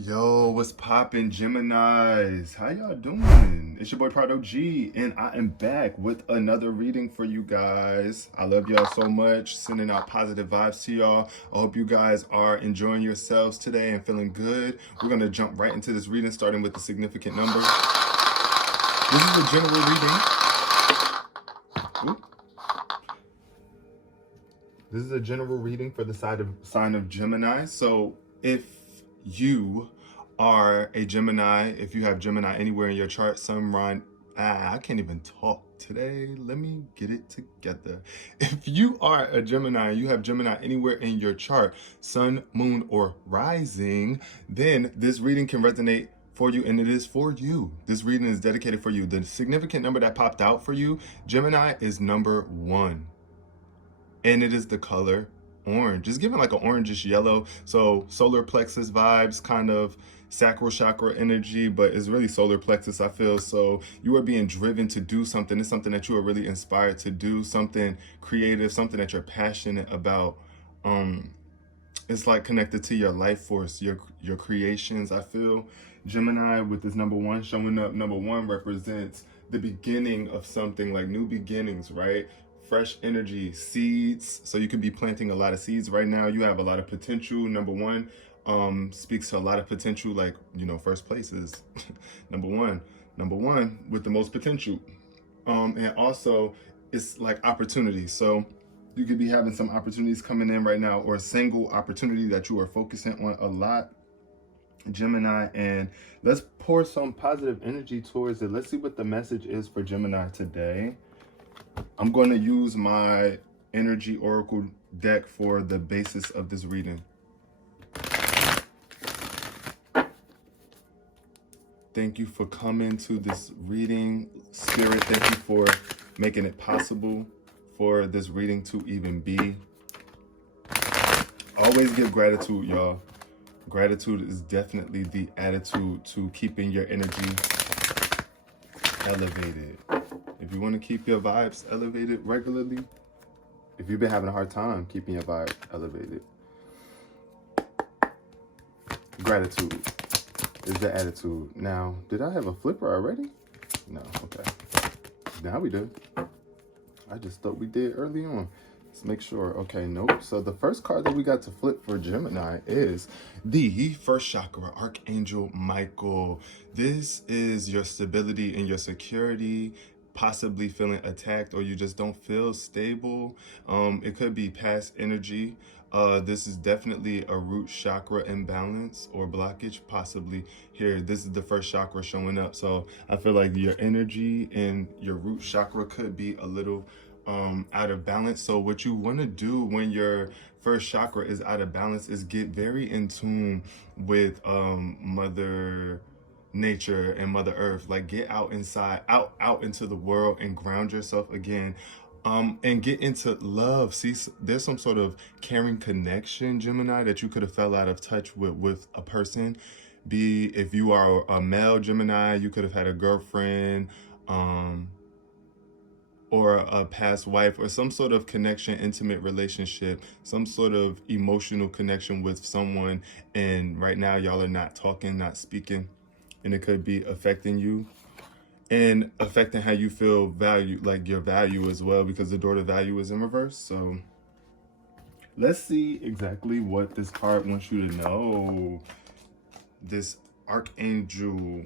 Yo, what's poppin', Geminis? How y'all doing? It's your boy Prado G, and I am back with another reading for you guys. I love y'all so much, sending out positive vibes to y'all. I hope you guys are enjoying yourselves today and feeling good. We're gonna jump right into this reading, starting with the significant number. This is a general reading. Oop. This is a general reading for the sign of Gemini. So if you are a Gemini, if you have Gemini anywhere in your chart, sun, Ron, I can't even talk today. Let me get it together. If you are a Gemini, you have Gemini anywhere in your chart, sun, moon, or rising, then this reading can resonate for you, and it is for you. This reading is dedicated for you. The significant number that popped out for you, Gemini, is number 1. And it is the color orange. It's given like an orangish yellow, so solar plexus vibes, kind of sacral chakra energy, but it's really solar plexus, I feel. So you are being driven to do something. It's something that you are really inspired to do, something creative, something that you're passionate about. It's like connected to your life force, your creations, I feel. Gemini with this number 1 showing up. Number 1 represents the beginning of something, like new beginnings, right? Fresh energy, seeds. So you could be planting a lot of seeds right now. You have a lot of potential. Number 1 speaks to a lot of potential, like, you know, first place is number one with the most potential. And also it's like opportunity. So you could be having some opportunities coming in right now, or a single opportunity that you are focusing on a lot, Gemini. And let's pour some positive energy towards it. Let's see what the message is for Gemini today. I'm going to use my energy oracle deck for the basis of this reading. Thank you for coming to this reading, Spirit. Thank you for making it possible for this reading to even be. Always give gratitude, y'all. Gratitude is definitely the attitude to keeping your energy elevated. If you want to keep your vibes elevated regularly, if you've been having a hard time keeping your vibe elevated, gratitude is the attitude. Now, did I have a flipper already? No, okay. Now we do. I just thought we did early on. Let's make sure. Okay, nope. So the first card that we got to flip for Gemini is the first chakra, Archangel Michael. This is your stability and your security, possibly feeling attacked, or you just don't feel stable. It could be past energy. This is definitely a root chakra imbalance or blockage, possibly here. This is the first chakra showing up. So I feel like your energy and your root chakra could be a little out of balance. So what you want to do when your first chakra is out of balance is get very in tune with Mother Nature and Mother Earth. Like, get out inside, out into the world, and ground yourself again. And get into love. See, there's some sort of caring connection, Gemini, that you could have fell out of touch with a person. If you are a male Gemini, you could have had a girlfriend, or a past wife, or some sort of connection, intimate relationship, some sort of emotional connection with someone, and right now y'all are not talking, not speaking, and it could be affecting you and affecting how you feel value, like your value as well, because the door to value is in reverse. So let's see exactly what this card wants you to know. This Archangel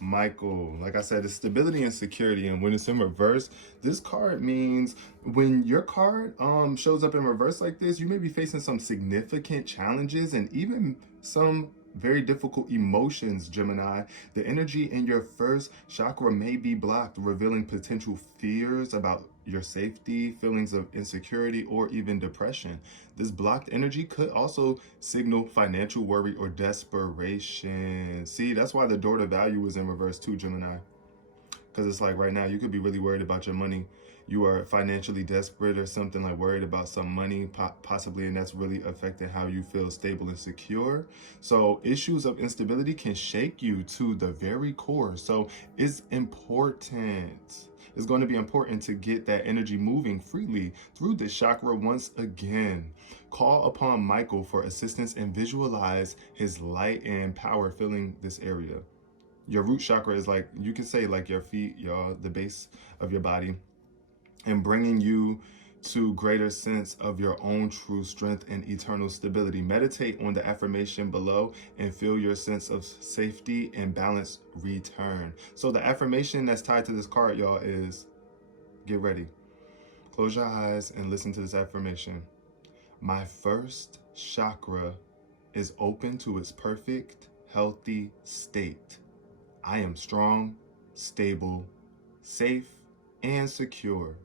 Michael, like I said, it's stability and security. And when it's in reverse, this card means when your card shows up in reverse like this, you may be facing some significant challenges and even some very difficult emotions, Gemini. The energy in your first chakra may be blocked, revealing potential fears about your safety, feelings of insecurity, or even depression. This blocked energy could also signal financial worry or desperation. See, that's why the door to value is in reverse too, Gemini. Because it's like right now, you could be really worried about your money. You are financially desperate or something, like worried about some money possibly, and that's really affecting how you feel stable and secure. So issues of instability can shake you to the very core. So it's important. It's going to be important to get that energy moving freely through this chakra once again. Call upon Michael for assistance and visualize his light and power filling this area. Your root chakra is like, you can say like your feet, the base of your body, and bringing you to greater sense of your own true strength and eternal stability. Meditate on the affirmation below and feel your sense of safety and balance return. So the affirmation that's tied to this card, y'all, is, get ready. Close your eyes and listen to this affirmation. My first chakra is open to its perfect, healthy state. I am strong, stable, safe, and secure.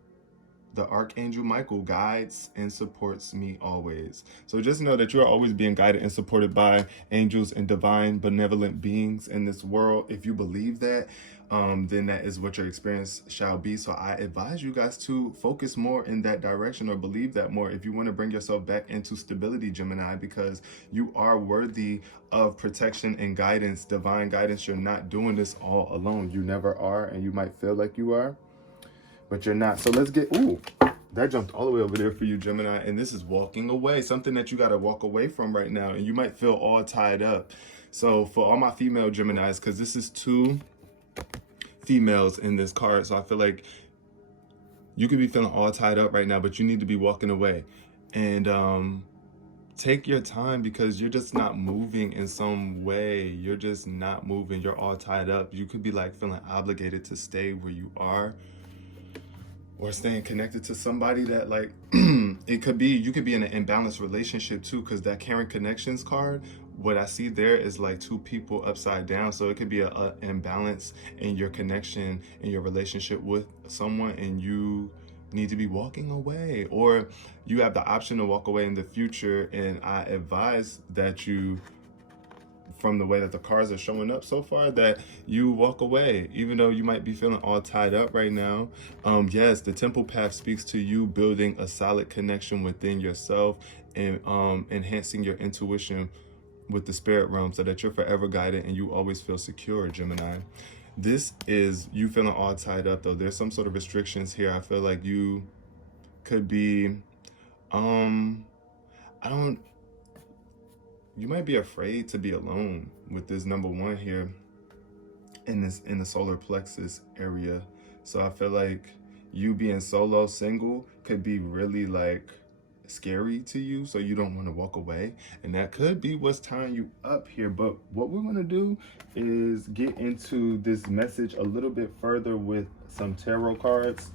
The Archangel Michael guides and supports me always. So just know that you're always being guided and supported by angels and divine benevolent beings in this world. If you believe that, then that is what your experience shall be. So I advise you guys to focus more in that direction, or believe that more if you want to bring yourself back into stability, Gemini, because you are worthy of protection and guidance, divine guidance. You're not doing this all alone. You never are, and you might feel like you are, but you're not. So let's get, ooh, that jumped all the way over there for you, Gemini. And this is walking away, something that you got to walk away from right now. And you might feel all tied up. So for all my female Geminis, because this is 2 females in this card. So I feel like you could be feeling all tied up right now, but you need to be walking away. And take your time, because you're just not moving in some way. You're just not moving. You're all tied up. You could be like feeling obligated to stay where you are, or staying connected to somebody that like, it could be, you could be in an imbalanced relationship too, because that Caring Connections card, what I see there is like 2 people upside down. So it could be an imbalance in your connection, in your relationship with someone, and you need to be walking away, or you have the option to walk away in the future. And I advise that you, from the way that the cards are showing up so far, that you walk away, even though you might be feeling all tied up right now. Yes, the Temple Path speaks to you building a solid connection within yourself, and enhancing your intuition with the spirit realm, so that you're forever guided and you always feel secure, Gemini. This is you feeling all tied up though. There's some sort of restrictions here. I feel like you could be, you might be afraid to be alone with this number 1 here in the solar plexus area. So I feel like you being solo, single, could be really like scary to you, so you don't want to walk away, and that could be what's tying you up here. But what we're going to do is get into this message a little bit further with some tarot cards.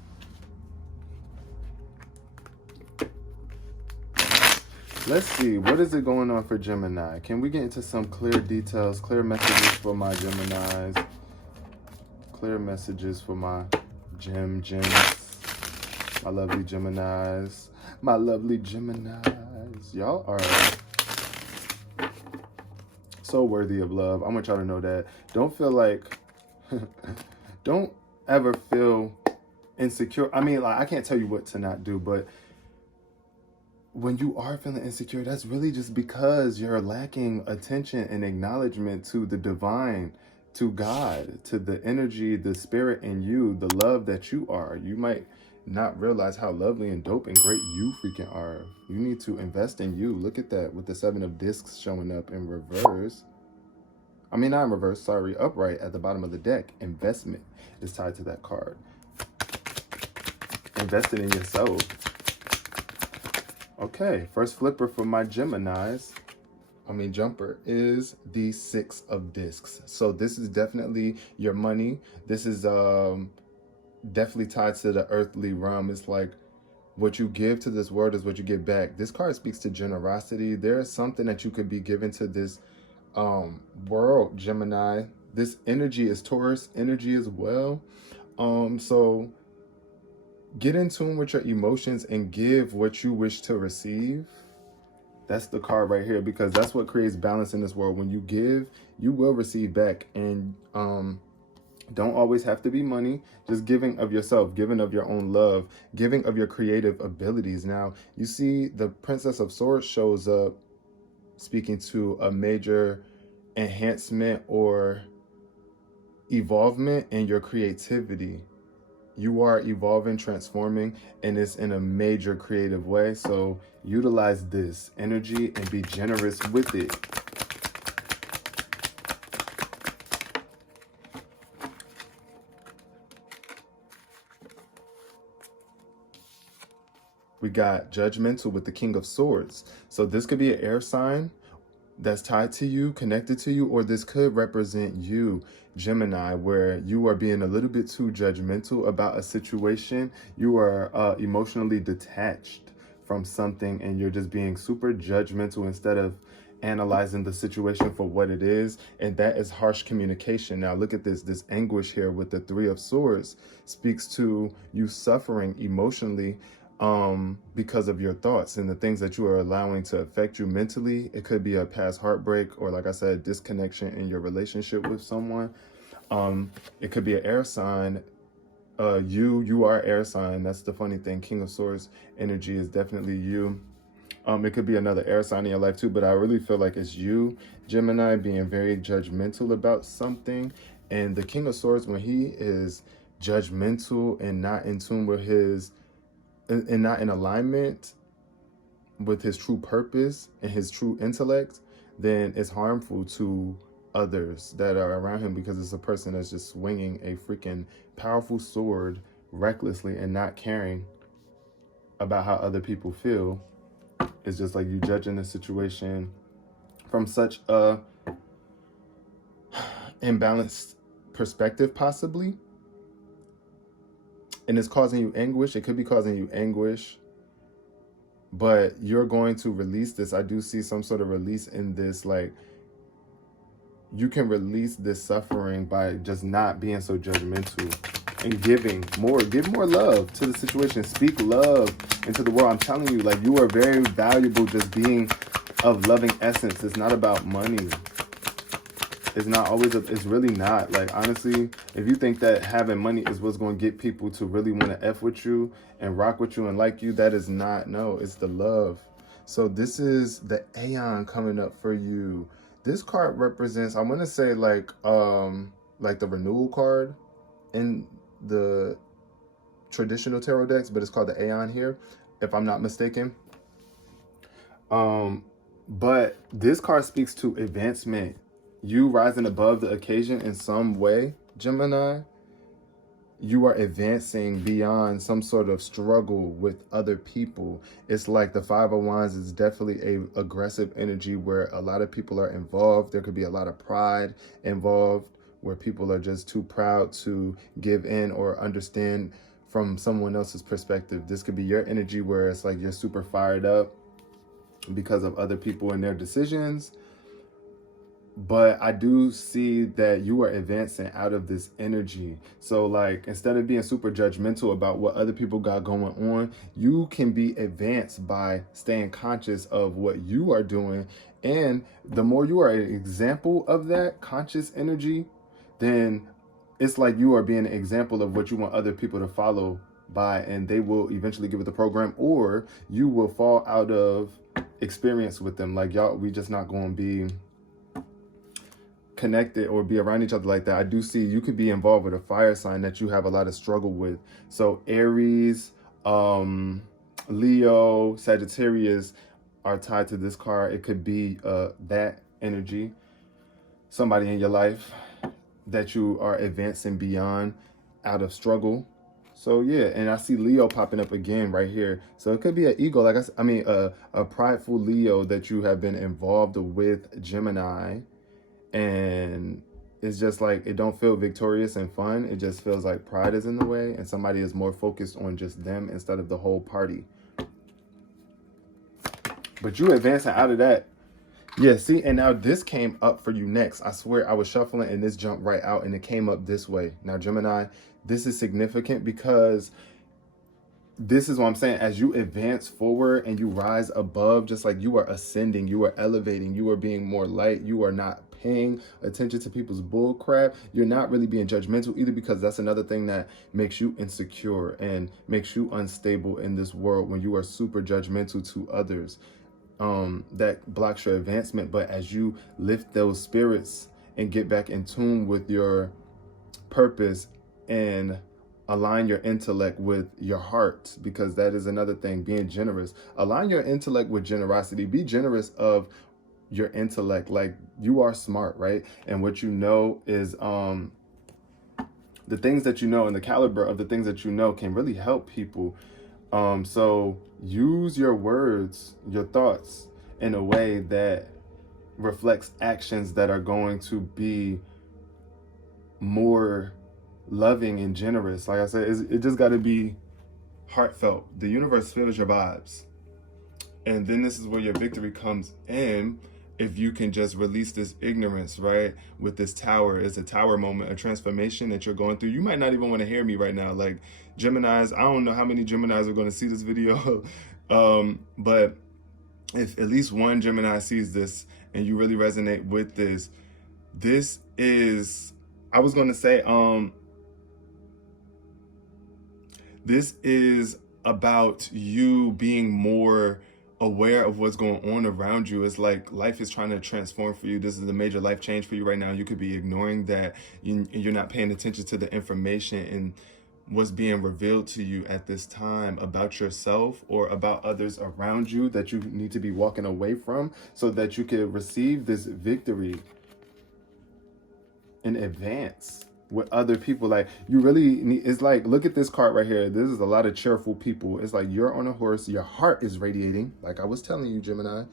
Let's see, what is it going on for Gemini? Can we get into some clear details, clear messages for my Geminis? Clear messages for my gems, my lovely Geminis. My lovely Geminis. Y'all are so worthy of love. I want y'all to know that. Don't feel like, don't ever feel insecure. I mean, like, I can't tell you what to not do, but when you are feeling insecure, that's really just because you're lacking attention and acknowledgement to the divine, to God, to the energy, the spirit in you, the love that you are. You might not realize how lovely and dope and great you freaking are. You need to invest in you. Look at that with the 7 of discs showing up in reverse. I mean, not in reverse, sorry, upright at the bottom of the deck. Investment is tied to that card. Invested in yourself. Okay, first flipper for my Geminis, jumper, is the 6 of discs. So this is definitely your money. This is definitely tied to the earthly realm. It's like what you give to this world is what you get back. This card speaks to generosity. There is something that you could be given to this world, Gemini. This energy is Taurus energy as well. So get in tune with your emotions and give what you wish to receive. That's the card right here, because that's what creates balance in this world. When you give, you will receive back. And Don't always have to be money, just giving of yourself, giving of your own love, giving of your creative abilities. Now, you see the Princess of Swords shows up speaking to a major enhancement or evolvement in your creativity. You are evolving, transforming, and it's in a major creative way. So utilize this energy and be generous with it. We got Judgmental with the King of Swords. So this could be an air sign that's tied to you, connected to you, or this could represent you, Gemini, where you are being a little bit too judgmental about a situation. You are emotionally detached from something and you're just being super judgmental instead of analyzing the situation for what it is, and that is harsh communication. Now look at this anguish here with the Three of Swords speaks to you suffering emotionally because of your thoughts and the things that you are allowing to affect you mentally. It could be a past heartbreak, or like I said, disconnection in your relationship with someone. It could be an air sign. You are air sign. That's the funny thing. King of Swords energy is definitely you. It could be another air sign in your life too, but I really feel like it's you, Gemini, being very judgmental about something. And the King of Swords, when he is judgmental and not in tune with his, and not in alignment with his true purpose and his true intellect, then it's harmful to others that are around him, because it's a person that's just swinging a freaking powerful sword recklessly and not caring about how other people feel. It's just like you judging the situation from such a imbalanced perspective, possibly. And it's causing you anguish. It could be causing you anguish, but you're going to release this. I do see some sort of release in this. Like, you can release this suffering by just not being so judgmental and giving more. Give more love to the situation. Speak love into the world. I'm telling you, like, you are very valuable just being of loving essence. It's not about money. It's not always, it's really not. Like, honestly, if you think that having money is what's going to get people to really want to F with you and rock with you and like you, that is not. No, it's the love. So this is the Aeon coming up for you. This card represents, I want to say like the renewal card in the traditional tarot decks, but it's called the Aeon here, if I'm not mistaken. But this card speaks to advancement. You rising above the occasion in some way, Gemini. You are advancing beyond some sort of struggle with other people. It's like the Five of Wands is definitely a aggressive energy where a lot of people are involved. There could be a lot of pride involved, where people are just too proud to give in or understand from someone else's perspective. This could be your energy where it's like you're super fired up because of other people and their decisions. But I do see that you are advancing out of this energy. So like, instead of being super judgmental about what other people got going on, you can be advanced by staying conscious of what you are doing. And the more you are an example of that conscious energy, then it's like you are being an example of what you want other people to follow by, and they will eventually give it the program, or you will fall out of experience with them. Like, y'all, we just not going to be connected or be around each other like that. I do see you could be involved with a fire sign that you have a lot of struggle with. So Aries, Leo, Sagittarius are tied to this card. It could be that energy, somebody in your life that you are advancing beyond out of struggle. So yeah, and I see Leo popping up again right here. So it could be an ego, like I mean a prideful Leo that you have been involved with, Gemini. And it's just like, it don't feel victorious and fun. It just feels like pride is in the way, and somebody is more focused on just them instead of the whole party. But you advancing out of that. Yeah, see, and now this came up for you next. I swear I was shuffling and this jumped right out and it came up this way. Now, Gemini, this is significant because this is what I'm saying. As you advance forward and you rise above, just like you are ascending, you are elevating, you are being more light, you are not paying attention to people's bull crap, you're not really being judgmental either, because that's another thing that makes you insecure and makes you unstable in this world, when you are super judgmental to others. That blocks your advancement. But as you lift those spirits and get back in tune with your purpose and align your intellect with your heart, because that is another thing, being generous. Align your intellect with generosity. Be generous of your intellect. Like, you are smart, right? And what you know is the things that you know and the caliber of the things that you know can really help people. So use your words, your thoughts, in a way that reflects actions that are going to be more loving and generous. Like I said, it just got to be heartfelt. The universe feels your vibes. And then this is where your victory comes in. If you can just release this ignorance, right? With this tower, it's a tower moment, a transformation that you're going through. You might not even want to hear me right now. Like, Geminis, I don't know how many Geminis are going to see this video. But if at least one Gemini sees this and you really resonate with this, this is, I was going to say, this is about you being more aware of what's going on around you. It's like life is trying to transform for you. This is a major life change for you right now. You could be ignoring that. You're not paying attention to the information and what's being revealed to you at this time about yourself or about others around you that you need to be walking away from, so that you can receive this victory in advance with other people. Like, you really need, it's like, look at this card right here. This is a lot of cheerful people. It's like you're on a horse, your heart is radiating. Like I was telling you, Gemini,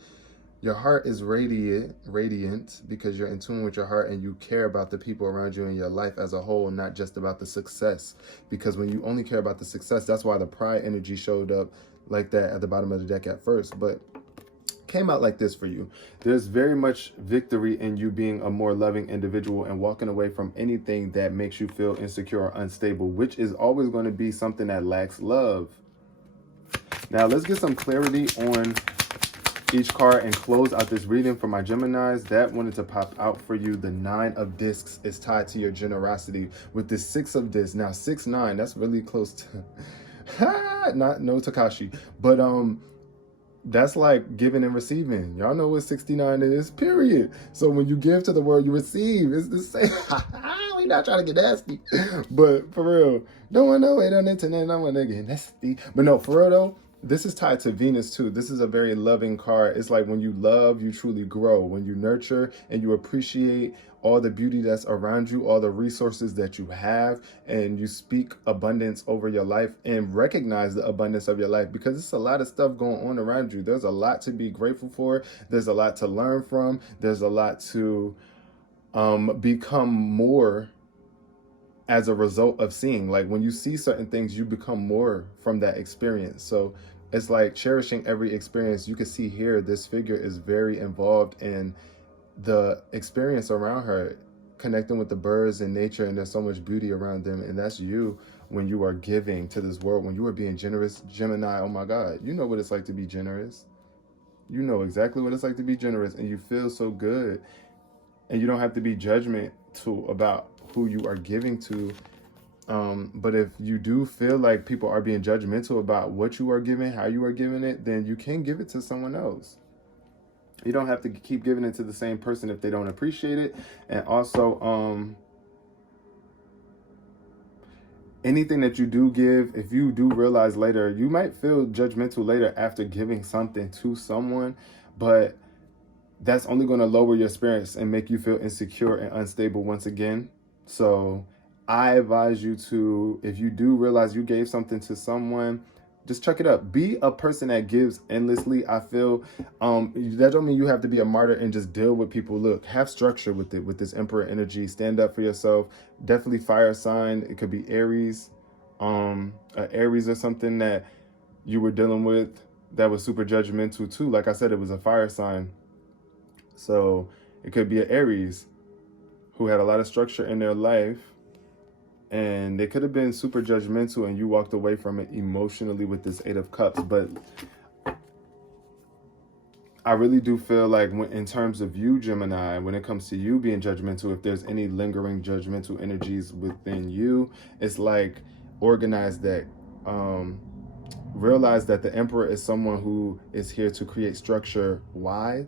your heart is radiant because you're in tune with your heart and you care about the people around you in your life as a whole, not just about the success. Because when you only care about the success, that's why the pride energy showed up like that at the bottom of the deck at first, but came out like this for you. There's very much victory in you being a more loving individual and walking away from anything that makes you feel insecure or unstable, which is always going to be something that lacks love. Now let's get some clarity on each card and close out this reading for my Geminis. That wanted to pop out for you. The 9 of discs is tied to your generosity with the 6 of discs. Now 6, 9, that's really close to no Takashi, but that's like giving and receiving. Y'all know what 69 is, period. So when you give to the world, you receive. It's the same. We not trying to get nasty, but for real, don't want to know it on the internet. I want to get nasty, but no, for real though, this is tied to Venus too. This is a very loving card. It's like when you love, you truly grow. When you nurture and you appreciate all the beauty that's around you, all the resources that you have, and you speak abundance over your life and recognize the abundance of your life, because it's a lot of stuff going on around you. There's a lot to be grateful for. There's a lot to learn from. There's a lot to become more as a result of seeing. Like when you see certain things, you become more from that experience. So it's like cherishing every experience. You can see here, this figure is very involved in the experience around her, connecting with the birds and nature, and there's so much beauty around them. And that's you when you are giving to this world, when you are being generous. Gemini, oh my God, you know what it's like to be generous. You know exactly what it's like to be generous, and you feel so good. And you don't have to be judgmental about who you are giving to. But if you do feel like people are being judgmental about what you are giving, how you are giving it, then you can give it to someone else. You don't have to keep giving it to the same person if they don't appreciate it. And also, anything that you do give, if you do realize later, you might feel judgmental later after giving something to someone, but that's only going to lower your spirits and make you feel insecure and unstable once again. So I advise you to, if you do realize you gave something to someone, just chuck it up. Be a person that gives endlessly. I feel that don't mean you have to be a martyr and just deal with people. Look, have structure with it, with this Emperor energy. Stand up for yourself. Definitely fire sign. It could be Aries, Aries or something that you were dealing with that was super judgmental too. Like I said, it was a fire sign. So it could be an Aries who had a lot of structure in their life, and they could have been super judgmental and you walked away from it emotionally with this 8 of Cups. But I really do feel like in terms of you, Gemini, when it comes to you being judgmental, if there's any lingering judgmental energies within you, it's like organize that. Um, Realize that the Emperor is someone who is here to create structure. Why?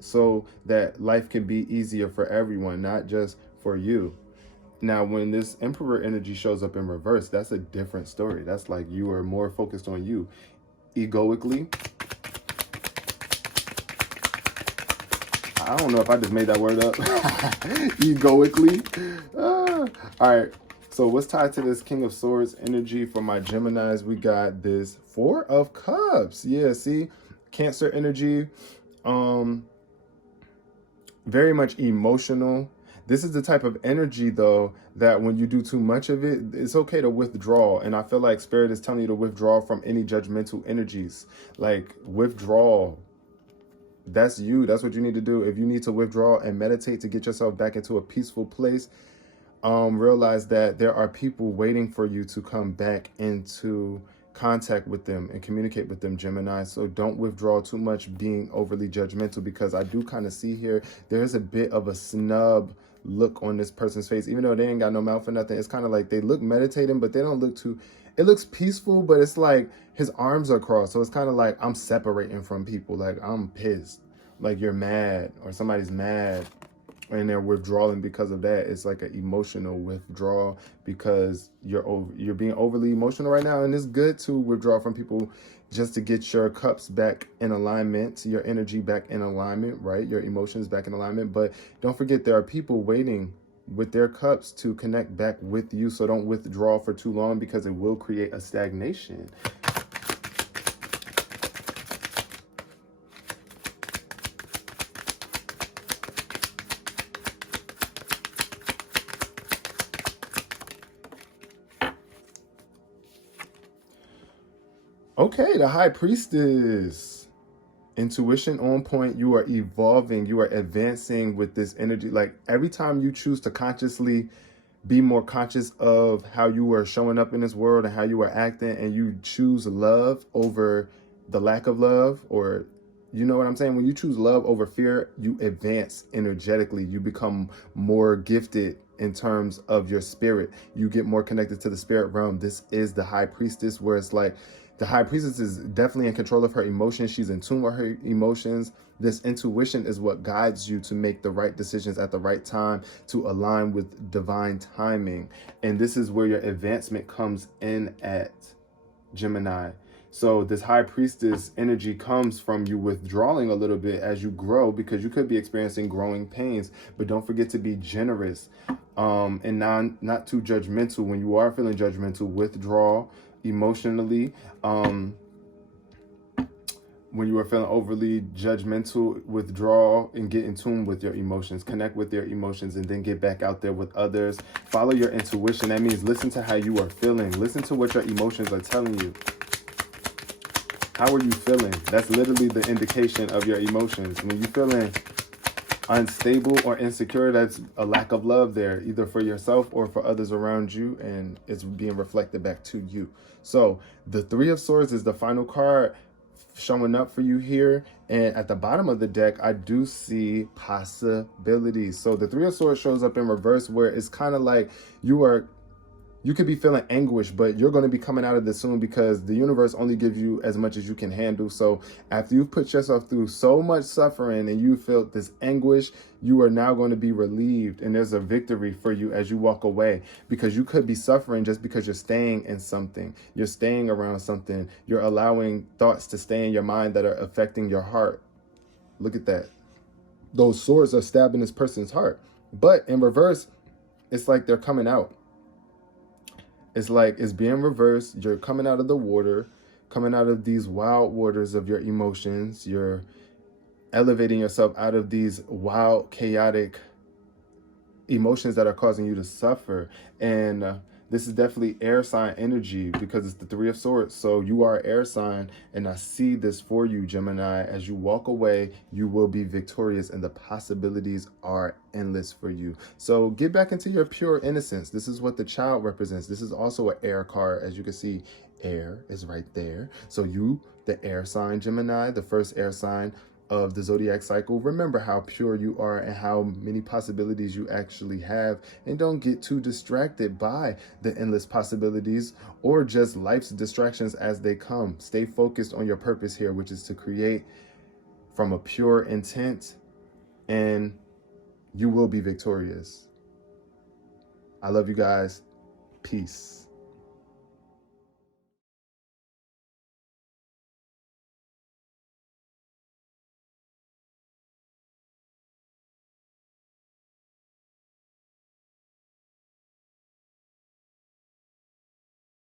So that life can be easier for everyone, not just for you. Now, when this Emperor energy shows up in reverse, that's a different story. That's like you are more focused on you. Egoically, I don't know if I just made that word up. Egoically. All right. So what's tied to this King of Swords energy for my Geminis? We got this Four of Cups. Yeah, see? Cancer energy. Very much emotional. This is the type of energy, though, that when you do too much of it, it's okay to withdraw. And I feel like Spirit is telling you to withdraw from any judgmental energies. Like, withdraw. That's you. That's what you need to do. If you need to withdraw and meditate to get yourself back into a peaceful place, realize that there are people waiting for you to come back into contact with them and communicate with them, Gemini. So don't withdraw too much being overly judgmental, because I do kind of see here there's a bit of a snub look on this person's face, even though they ain't got no mouth or nothing. It's kind of like they look meditating, but they don't look too, it looks peaceful, but it's like his arms are crossed. So it's kind of like I'm separating from people. Like I'm pissed, like you're mad or somebody's mad and they're withdrawing because of that. It's like an emotional withdrawal because you're being overly emotional right now, and it's good to withdraw from people just to get your cups back in alignment, your energy back in alignment, right? Your emotions back in alignment. But don't forget, there are people waiting with their cups to connect back with you. So don't withdraw for too long, because it will create a stagnation. Okay, the High Priestess. Intuition on point. You are evolving. You are advancing with this energy. Like every time you choose to consciously be more conscious of how you are showing up in this world and how you are acting, and you choose love over the lack of love, or you know what I'm saying? When you choose love over fear, you advance energetically. You become more gifted in terms of your spirit. You get more connected to the spirit realm. This is the High Priestess, where it's like the High Priestess is definitely in control of her emotions. She's in tune with her emotions. This intuition is what guides you to make the right decisions at the right time, to align with divine timing. And this is where your advancement comes in at, Gemini. So this High Priestess energy comes from you withdrawing a little bit as you grow, because you could be experiencing growing pains. But don't forget to be generous and not too judgmental. When you are feeling judgmental, withdraw emotionally. When you are feeling overly judgmental, withdraw and get in tune with your emotions. Connect with your emotions and then get back out there with others. Follow your intuition. That means listen to how you are feeling. Listen to what your emotions are telling you. How are you feeling? That's literally the indication of your emotions. When you're feeling unstable or insecure, that's a lack of love there, either for yourself or for others around you, and it's being reflected back to you. So the Three of Swords is the final card showing up for you here, and at the bottom of the deck I do see possibilities. So the Three of Swords shows up in reverse, where it's kind of like you could be feeling anguish, but you're going to be coming out of this soon, because the universe only gives you as much as you can handle. So after you've put yourself through so much suffering and you felt this anguish, you are now going to be relieved, and there's a victory for you as you walk away, because you could be suffering just because you're staying in something, you're staying around something, you're allowing thoughts to stay in your mind that are affecting your heart. Look at that. Those swords are stabbing this person's heart, but in reverse, it's like they're coming out. It's like it's being reversed. You're coming out of the water, coming out of these wild waters of your emotions. You're elevating yourself out of these wild, chaotic emotions that are causing you to suffer. And this is definitely air sign energy, because it's the Three of Swords. So you are an air sign, and I see this for you, Gemini. As you walk away, you will be victorious, and the possibilities are endless for you. So get back into your pure innocence. This is what the child represents. This is also an air card. As you can see, air is right there. So you, the air sign, Gemini, the first air sign, of the zodiac cycle, remember how pure you are and how many possibilities you actually have, and don't get too distracted by the endless possibilities or just life's distractions as they come. Stay focused on your purpose here, which is to create from a pure intent, and you will be victorious. I love you guys. Peace.